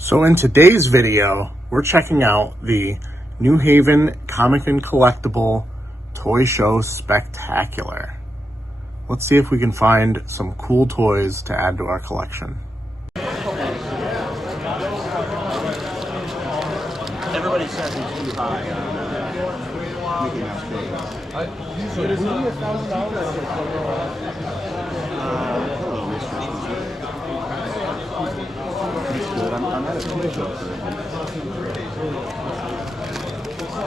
So in today's video, we're checking out the New Haven Comic and Collectible Toy Show Spectacular. Let's see if we can find some cool toys to add to our collection. Everybody says it's too high. Mickey Mouse Cake. Hello, Mr. Cheeseman. It's good. I'm at a toy show for it.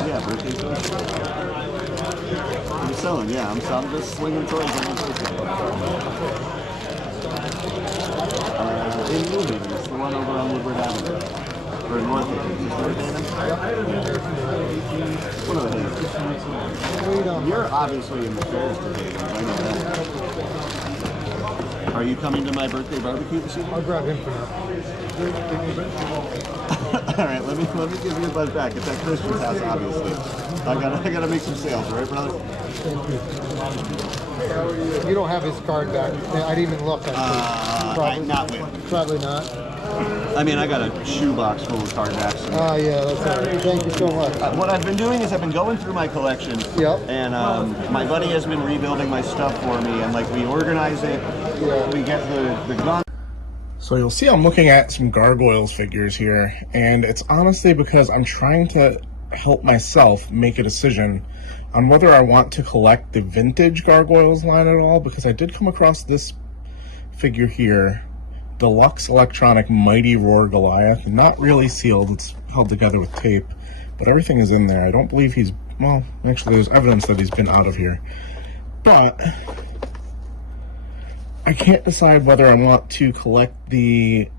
Yeah, birthday toy. I'm selling, yeah. I'm just slinging toys on the toy show. In New Haven, it's the one over on Woodward Avenue. Or North Haven. Is this North Haven? One of the Havens. You're obviously in the fairest of Havens. I know that. Are you coming to my birthday barbecue this evening? I'll grab him for now. All right, let me give you a buzz back. It's at Christian's house, obviously. I gotta make some sales, all right, brother? Thank you. You don't have his card back. I didn't even look. Probably not with. Probably not. I mean, I got a shoebox full of card backs. Oh, yeah, that's all right. Thank you so much. What I've been doing is I've been going through my collection. Yep. And my buddy has been rebuilding my stuff for me, and like we organize it. Yeah. We get the gun. So you'll see I'm looking at some Gargoyles figures here, and it's honestly because I'm trying to help myself make a decision on whether I want to collect the vintage Gargoyles line at all, because I did come across this figure here, Deluxe Electronic Mighty Roar Goliath. Not really sealed, it's held together with tape, but everything is in there. I don't believe he's, well, actually there's evidence that he's been out of here. But I can't decide whether I want to collect the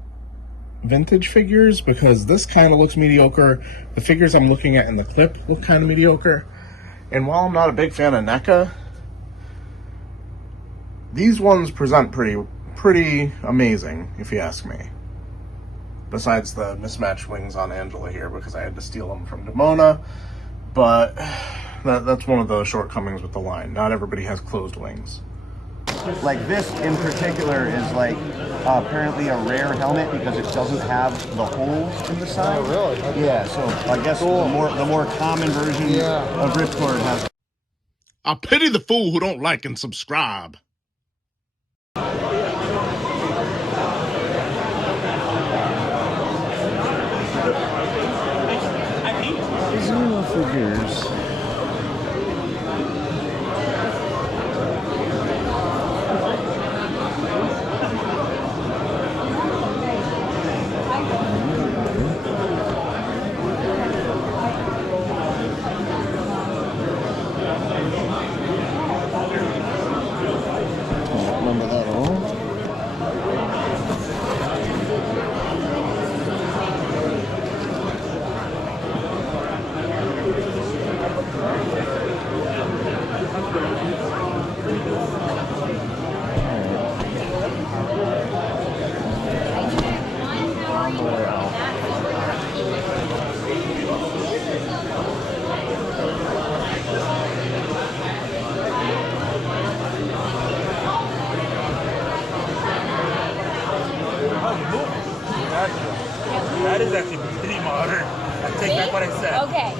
vintage figures, because this kind of looks mediocre. The figures I'm looking at in the clip look kind of mediocre. And while I'm not a big fan of NECA, these ones present pretty amazing, if you ask me. Besides the mismatched wings on Angela here, because I had to steal them from Demona. But that's one of the shortcomings with the line. Not everybody has closed wings. Like this in particular is like apparently a rare helmet because it doesn't have the holes in the side. Oh, really? Okay. Yeah, so I guess cool. the more common version of Ripcord has. I pity the fool who don't like and subscribe. Zero figures. Remember that all? That is actually pretty modern. I take back what I said. Okay.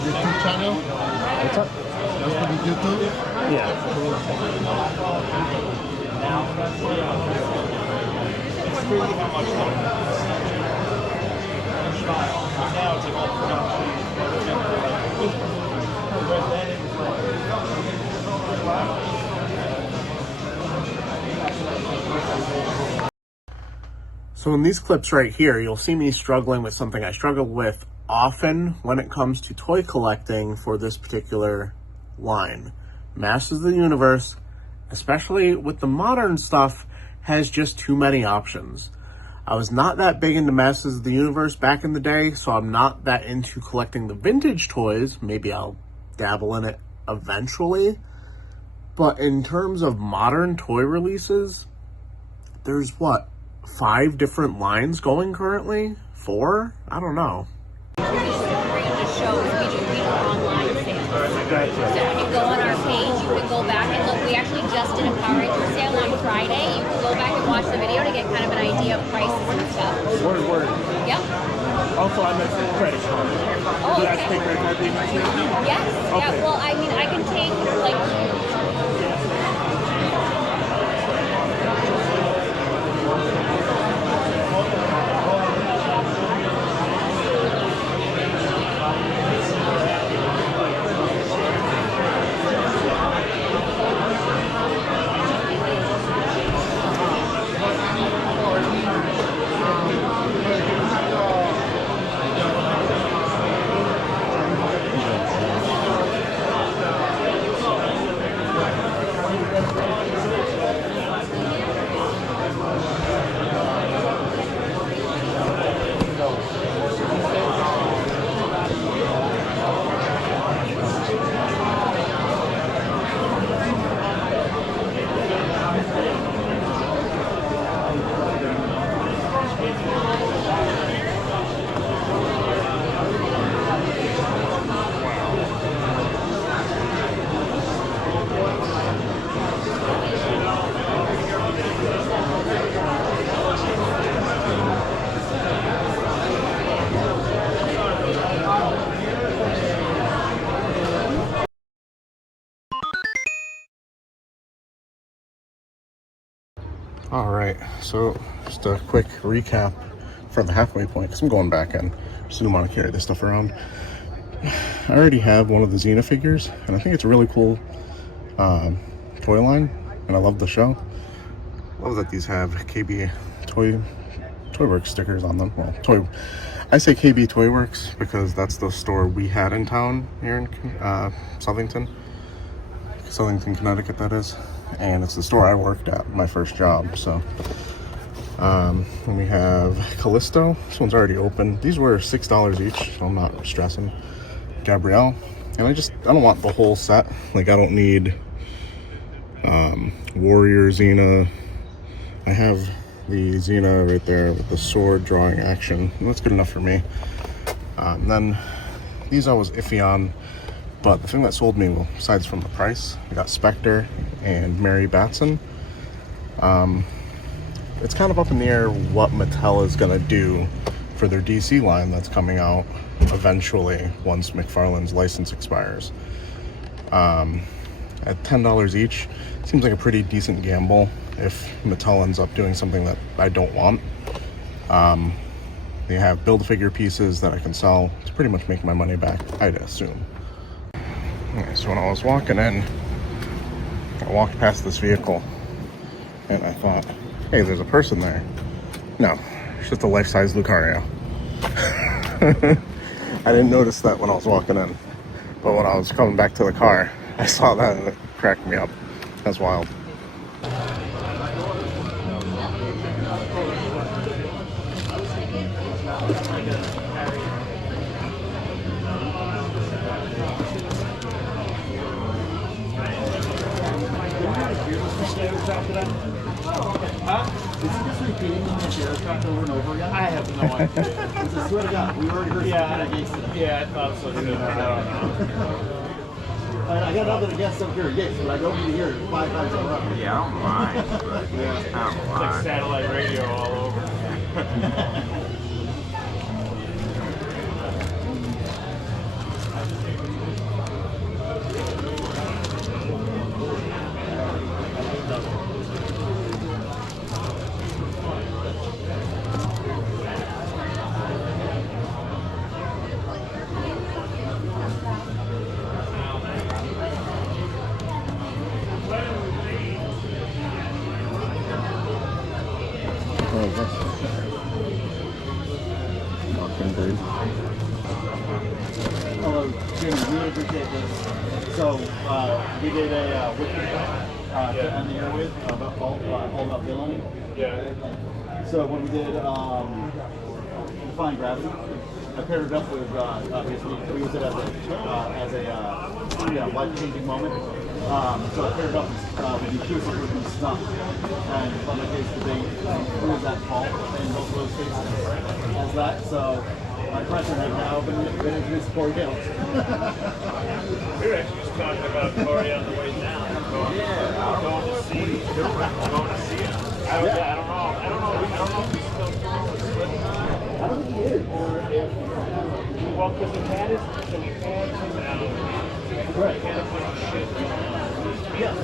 YouTube channel? What's up? That's for the YouTube? Yeah. crazy how much now it's like all So in these clips right here, you'll see me struggling with something I struggle with often when it comes to toy collecting for this particular line. Masters of the Universe, especially with the modern stuff, has just too many options. I was not that big into Masters of the Universe back in the day, so I'm not that into collecting the vintage toys. Maybe I'll dabble in it eventually. But in terms of modern toy releases, there's what, 5 different lines going currently? 4? I don't know. Range of shows we do online sales. So when you go on our page, you can go back and look. We actually just did a Power Ranger sale on Friday. You can go back and watch the video to get kind of an idea of prices and stuff. Word. Yep. Also, I meant credit card. Oh, Do I okay. take credit card payments? Yes. Okay. Yeah. Well, I mean, I can take like. All right, so just a quick recap for the halfway point, because I'm going back in. Just didn't want to carry this stuff around. I already have one of the Xena figures, and I think it's a really cool toy line, and I love the show. Love that these have KB Toyworks stickers on them. Well, I say KB Toyworks because that's the store we had in town here in Southington, Connecticut, that is. And it's the store I worked at, my first job. So and we have Callisto. This one's already open. These were $6 each, so I'm not stressing. Gabrielle, and I don't want the whole set. Like, I don't need Warrior Xena. I have the Xena right there with the sword drawing action. That's good enough for me. Then these I was iffy on. But the thing that sold me, well, besides from the price, I got Spectre and Mary Batson. It's kind of up in the air what Mattel is going to do for their DC line that's coming out eventually once McFarlane's license expires. At $10 each, seems like a pretty decent gamble if Mattel ends up doing something that I don't want. They have build-figure pieces that I can sell to pretty much make my money back, I'd assume. Okay, so when I was walking in, I walked past this vehicle and I thought, hey, there's a person there. No, it's just a life-size Lucario. I didn't notice that when I was walking in, but when I was coming back to the car, I saw that and it cracked me up. That's wild. Huh? Is he just repeating the share talk over and over again? I have no idea. I swear to God, we already heard Yeah, I thought so too. I don't know. I got nothing against some here, yes, but I don't need to hear it 5 times in a row. Yeah, I don't mind, but I don't It's like mind. satellite radio all over. What is this? Mockingbird. Hello, Jimmy. Really appreciate this. So, we did a wiki to end the year with about all about villainy. Yeah. So when we did Defying Gravity, I paired it up with basically we use it as a life-changing moment. So I paired it up with the acoustic with the stunt, and on the case debate who was at fault in both of those cases as that. So my question right now been introduced to Cory Gale. We were actually just talking about Cory on the way down. Going to see him. I don't know if he's still doing it. I don't think he is. Or if, well, because we had him out. Right. He had a bunch of shit going on. Yes.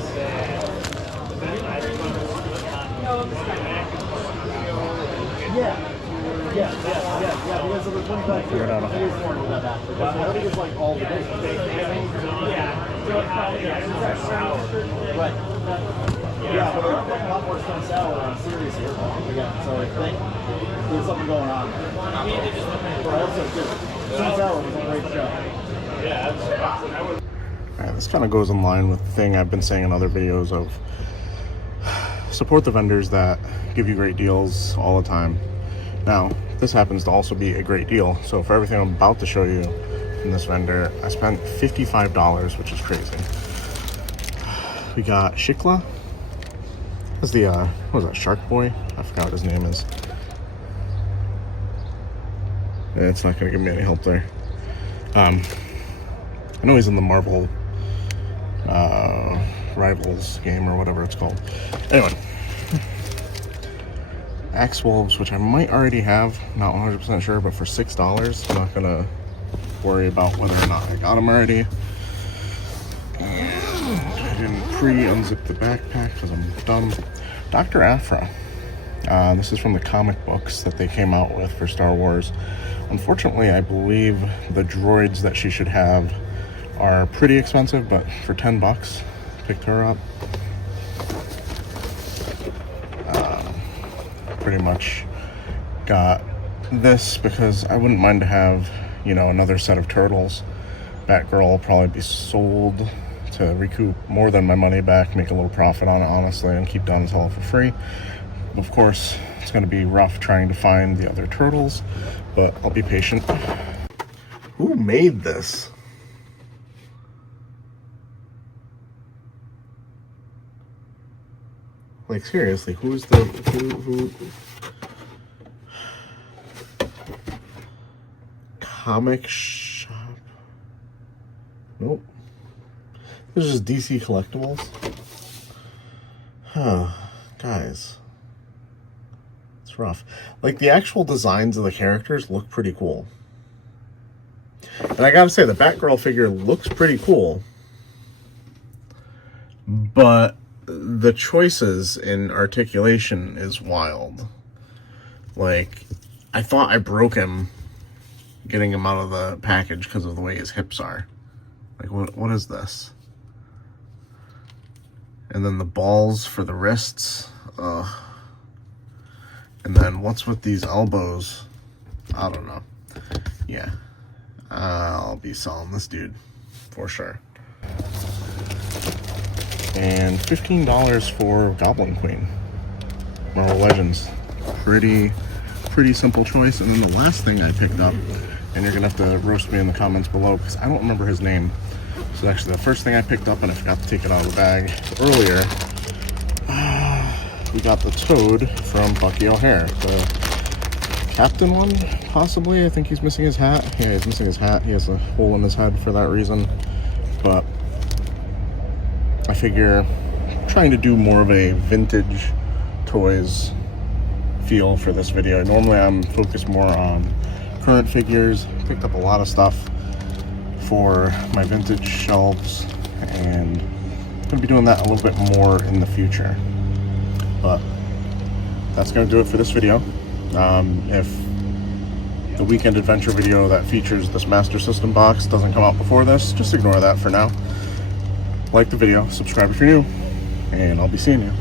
But then I just want to slip on back in the studio. Yeah. Because of the 25 years, it is more than that after. But I don't think it's like all the days. Right. Yeah, but we're playing a lot more Stone Sour on serious here again. So I think there's something going on. But I also do. Stone Sour was a great show. Alright, this kind of goes in line with the thing I've been saying in other videos of support the vendors that give you great deals all the time. Now, this happens to also be a great deal. So for everything I'm about to show you from this vendor, I spent $55, which is crazy. We got Shikla. That's the, what was that, Shark Boy? I forgot what his name is. Yeah, it's not going to give me any help there. I know he's in the Marvel Rivals game or whatever it's called. Anyway. Axe Wolves, which I might already have, not 100% sure, but for $6, I'm not gonna worry about whether or not I got them already. I didn't pre-unzip the backpack because I'm dumb. Dr. Aphra. This is from the comic books that they came out with for Star Wars. Unfortunately, I believe the droids that she should have are pretty expensive, but for $10, picked her up. Pretty much got this because I wouldn't mind to have, you know, another set of turtles. Batgirl will probably be sold to recoup more than my money back, make a little profit on it, honestly, and keep Donatello for free. Of course, it's going to be rough trying to find the other turtles, but I'll be patient. Who made this? Like, seriously, who's the, who? Comic shop? Nope. This is DC Collectibles. Huh, guys. It's rough. Like, the actual designs of the characters look pretty cool. And I gotta say, the Batgirl figure looks pretty cool. But the choices in articulation is wild. Like, I thought I broke him getting him out of the package because of the way his hips are. Like, what is this? And then the balls for the wrists. And then what's with these elbows? I don't know. Yeah. I'll be selling this dude for sure. And $15 for Goblin Queen. Marvel Legends. Pretty simple choice. And then the last thing I picked up, and you're gonna have to roast me in the comments below because I don't remember his name. So actually the first thing I picked up, and I forgot to take it out of the bag earlier, we got the Toad from Bucky O'Hare. The Captain one, possibly. I think he's missing his hat. Yeah, he's missing his hat. He has a hole in his head for that reason. But I figure trying to do more of a vintage toys feel for this video. Normally I'm focused more on current figures. Picked up a lot of stuff for my vintage shelves, and I'm gonna be doing that a little bit more in the future. But that's gonna do it for this video. If the weekend adventure video that features this Master System box doesn't come out before this, just ignore that for now. Like the video, subscribe if you're new, and I'll be seeing you.